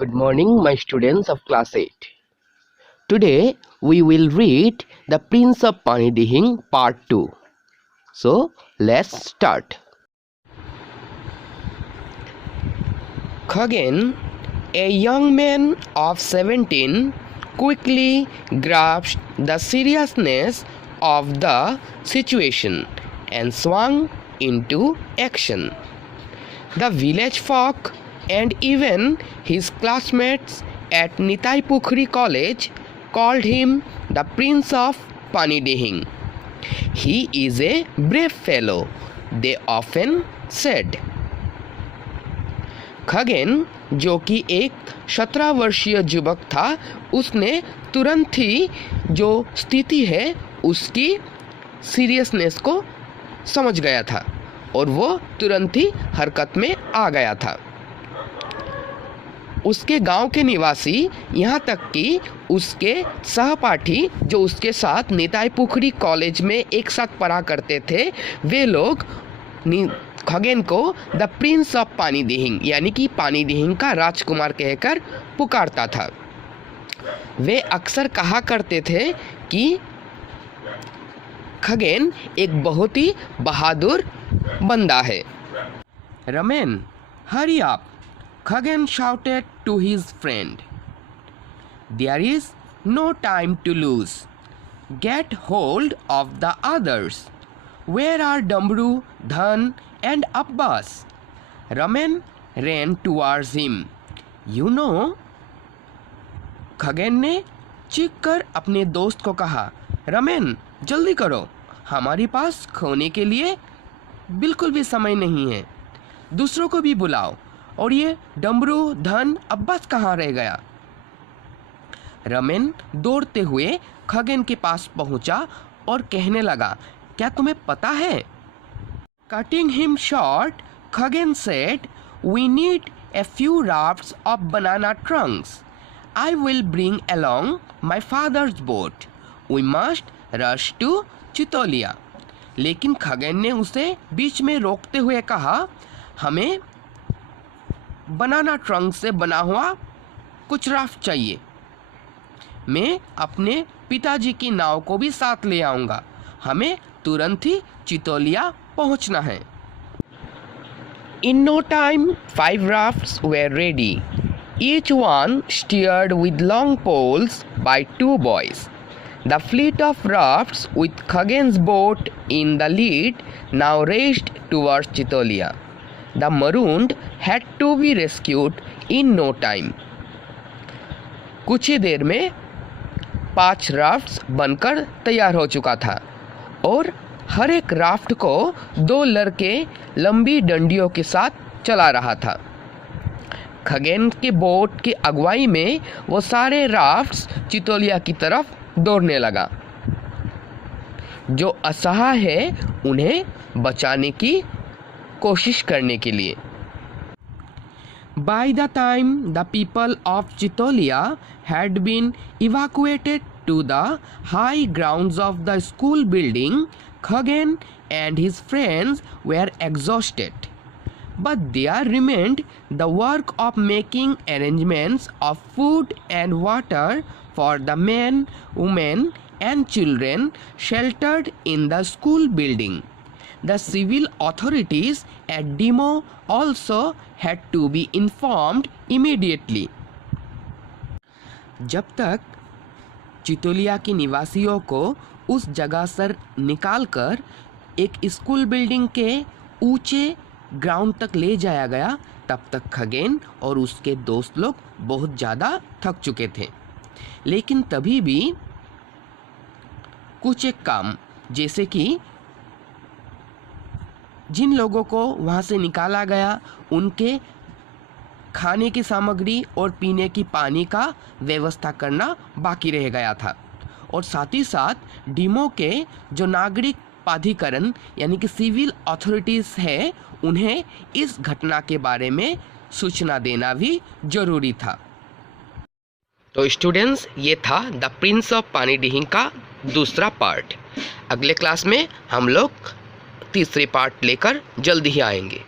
Good morning, my students of class 8. Today we will read The Prince of Panidihing Part 2. So let's start. Khagen, a young man of 17, quickly grasped the seriousness of the situation and swung into action. The village folk and even his classmates at Nitai Pukhuri College called him the Prince of Panidihing. He is a brave fellow, they often said. Khagen, जो कि एक 17 वर्षीय युवक था, उसने तुरंत ही जो स्थिति है उसकी सीरियसनेस को समझ गया था और वो तुरंत ही हरकत में आ गया था। उसके गांव के निवासी, यहाँ तक कि उसके सहपाठी जो उसके साथ निताई पुखरी कॉलेज में एक साथ पढ़ा करते थे, वे लोग खगेन को द प्रिंस ऑफ पानीदिहिंग यानी कि पानीदिहिंग का राजकुमार कहकर पुकारता था। वे अक्सर कहा करते थे कि खगेन एक बहुत ही बहादुर बंदा है। Ramen, hurry up, Khagen shouted to his friend. There is no time to lose. Get hold of the others. Where are Damru, Dhan and Abbas? Ramen ran towards him. You know, Khagen ने चीख कर अपने दोस्त को कहा, रमेन जल्दी करो, हमारे पास खोने के लिए बिल्कुल भी समय नहीं है। दूसरों को भी बुलाओ। और ये डमरू, धन, अब्बास कहाँ रह गया? रमेन दौड़ते हुए खगेन के पास पहुंचा और कहने लगा, क्या तुम्हें पता है? Cutting him short, Khagen said, we need a few rafts of banana trunks. I will bring along my father's boat. We must rush to Chitaulia. लेकिन खगेन ने उसे बीच में रोकते हुए कहा, हमें बनाना ट्रंक से बना हुआ कुछ राफ्ट चाहिए। मैं अपने पिताजी की नाव को भी साथ ले आऊँगा। हमें तुरंत ही चितौलिया पहुँचना है। In no time, 5 rafts were ready. Each one steered with long poles by 2 boys. The fleet of rafts with Khagen's boat in the lead now raced towards Chitaulia. The marooned had to be rescued in no time. कुछ ही देर में 5 rafts बनकर तैयार हो चुका था और हर एक raft को 2 लड़के लंबी डंडियों के साथ चला रहा था। खगेन के बोट की अगुवाई में वो सारे राफ्ट्स चितौलिया की तरफ दौड़ने लगा। जो असहाय है उन्हें बचाने की कोशिश करने के लिए। By the time the people of Chitaulia had been evacuated to the high grounds of the school building, Khagen and his friends were exhausted. But there remained the work of making arrangements of food and water for the men, women and children sheltered in the school building. The civil authorities at Dimo also had to be informed immediately. जब तक चितौलिया के निवासियों को उस जगह से निकालकर एक स्कूल बिल्डिंग के ऊंचे ग्राउंड तक ले जाया गया, तब तक खगेन और उसके दोस्त लोग बहुत ज़्यादा थक चुके थे। लेकिन तभी भी कुछ एक काम, जैसे कि जिन लोगों को वहाँ से निकाला गया उनके खाने की सामग्री और पीने की पानी का व्यवस्था करना बाकी रह गया था। और साथ ही साथ डीमो के जो नागरिक प्राधिकरण यानी कि सिविल अथॉरिटीज़ है, उन्हें इस घटना के बारे में सूचना देना भी जरूरी था। तो स्टूडेंट्स, ये था द प्रिंस ऑफ पानीदिहिंग का दूसरा पार्ट। अगले क्लास में हम लोग तीसरे पार्ट लेकर जल्दी ही आएंगे।